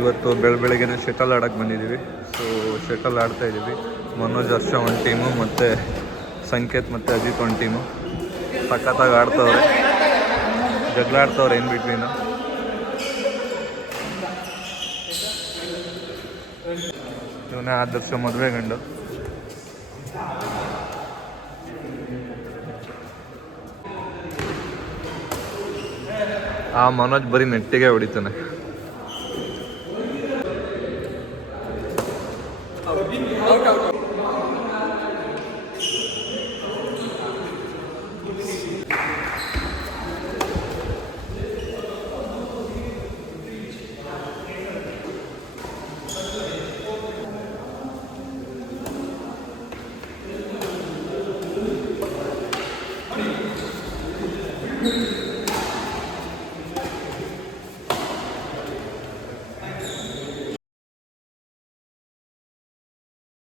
ಇವತ್ತು ಬೆಳಗ್ಗೆನೇ ಶಟಲ್ ಆಡೋಕ್ಕೆ ಬಂದಿದ್ದೀವಿ. ಸೊ ಶಟಲ್ ಆಡ್ತಾಯಿದ್ದೀವಿ. ಮನೋಜ್ ಹರ್ಷ ಒಂದು ಟೀಮು ಮತ್ತು ಸಂಕೇತ್ ಮತ್ತು ಅಜಿತ್ ಒಂದು ಟೀಮು. ಸಖತ್ತಾಗಿ ಆಡ್ತವ್ರೆ, ಜಗಳ ಆಡ್ತವ್ರೆ ಇನ್ ಬಿಟ್ವೀನು. ಇವನೇ ಆದರ್ಶ ಮದುವೆ ಗಂಡು. ಆ ಮನೋಜ್ ಬರೀ ನೆಟ್ಟಿಗೆ ಹೊಡಿತಾನೆ. ಔಟ್